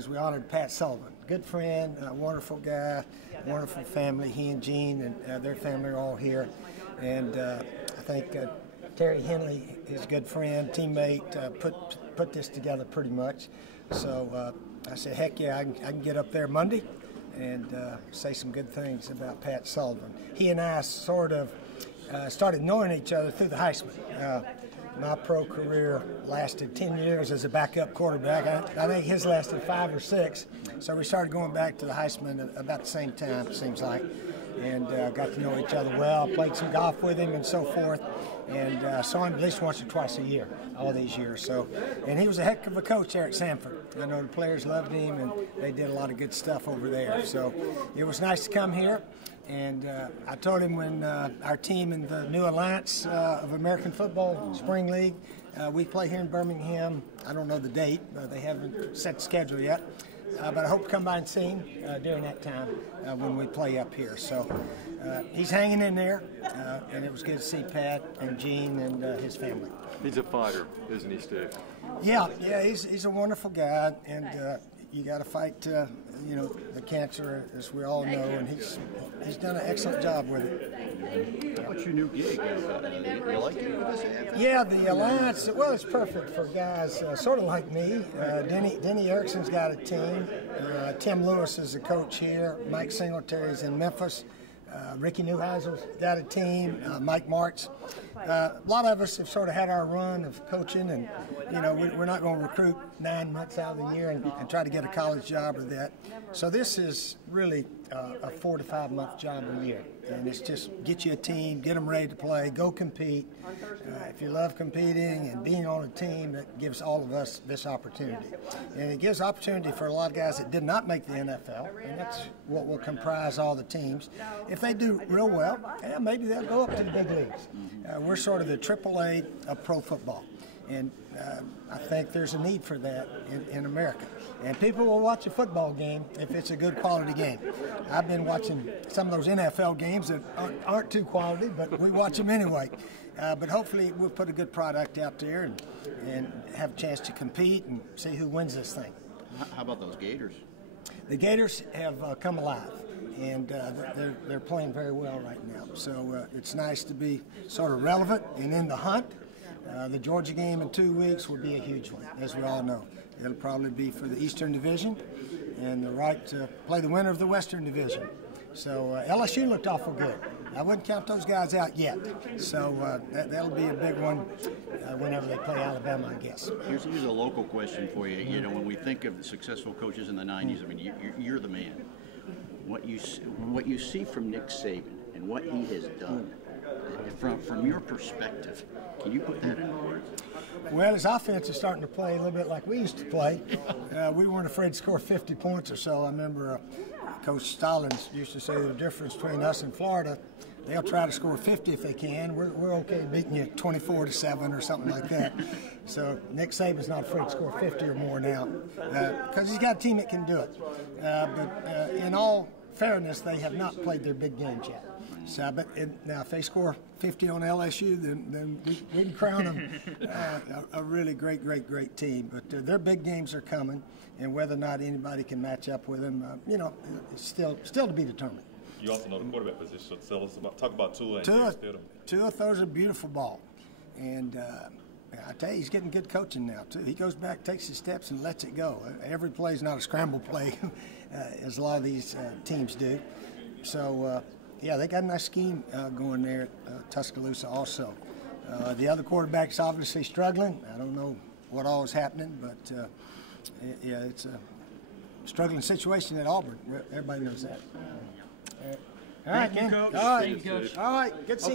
as we honored Pat Sullivan. Good friend, a wonderful guy, wonderful family. He and Gene and their family are all here. And I think Terry Henley, his good friend, teammate, put this together pretty much. So I said, heck yeah, I can get up there Monday and say some good things about Pat Sullivan. He and I sort of started knowing each other through the Heisman. My pro career lasted 10 years as a backup quarterback. I think his lasted 5 or 6. So we started going back to the Heisman about the same time, it seems like, and got to know each other well. Played some golf with him and so forth, and saw him at least once or twice a year all these years. So, and he was a heck of a coach there at Sanford. I know the players loved him, and they did a lot of good stuff over there. So it was nice to come here. And I told him when our team in the new alliance of American Football Spring League, we play here in Birmingham. I don't know the date. They haven't set the schedule yet. But I hope to come by and see him during that time when we play up here. So he's hanging in there, and it was good to see Pat and Gene and his family. He's a fighter, isn't he, Steve? Yeah, he's a wonderful guy, and you got to fight, the cancer, as we all know, and he's done an excellent job with it. What's your new gig? You like it? Yeah, the alliance. Well, it's perfect for guys sort of like me. Denny Erickson's got a team. Tim Lewis is the coach here. Mike Singletary's in Memphis. Ricky Neuheiser's got a team. Mike Martz. A lot of us have sort of had our run of coaching, and we're not going to recruit 9 months out of the year and try to get a college job or that. So this is really a 4 to 5 month job a year, and it's just get you a team, get them ready to play, go compete. If you love competing and being on a team, that gives all of us this opportunity, and it gives opportunity for a lot of guys that did not make the NFL, and that's what will comprise all the teams. If they do real well, maybe they'll go up to the big leagues. We're sort of the AAA of pro football, and I think there's a need for that in America. And people will watch a football game if it's a good quality game. I've been watching some of those NFL games that aren't too quality, but we watch them anyway. But hopefully we'll put a good product out there and have a chance to compete and see who wins this thing. How about those Gators? The Gators have come alive, and they're playing very well right now. So it's nice to be sort of relevant and in the hunt. The Georgia game in 2 weeks will be a huge one, as we all know. It'll probably be for the Eastern Division and the right to play the winner of the Western Division. So LSU looked awful good. I wouldn't count those guys out yet. So that'll be a big one whenever they play Alabama, I guess. Here's a local question for you. When we think of the successful coaches in the 90s, I mean, you're the man. What you see from Nick Saban and what he has done, from your perspective, can you put that into words? Well, his offense is starting to play a little bit like we used to play. We weren't afraid to score 50 points or so. I remember Coach Stallings used to say the difference between us and Florida, they'll try to score 50 if they can. We're okay beating you 24-7 or something like that. So Nick Saban's not afraid to score 50 or more now because he's got a team that can do it. But in all fairness, they have not played their big games yet. So, now if they score 50 on LSU, then we can crown them a really great team. But their big games are coming, and whether or not anybody can match up with them, it's still to be determined. You also know the quarterback position. So talk about Tua and Tua throws a beautiful ball, and I tell you, he's getting good coaching now too. He goes back, takes his steps, and lets it go. Every play is not a scramble play, as a lot of these teams do. So. Yeah, they got a nice scheme going there at Tuscaloosa also. The other quarterback's obviously struggling. I don't know what all is happening, but yeah, it's a struggling situation at Auburn. Everybody knows that. All right, Ken. Coach. All right, Thank you, Coach. All right, good to see you.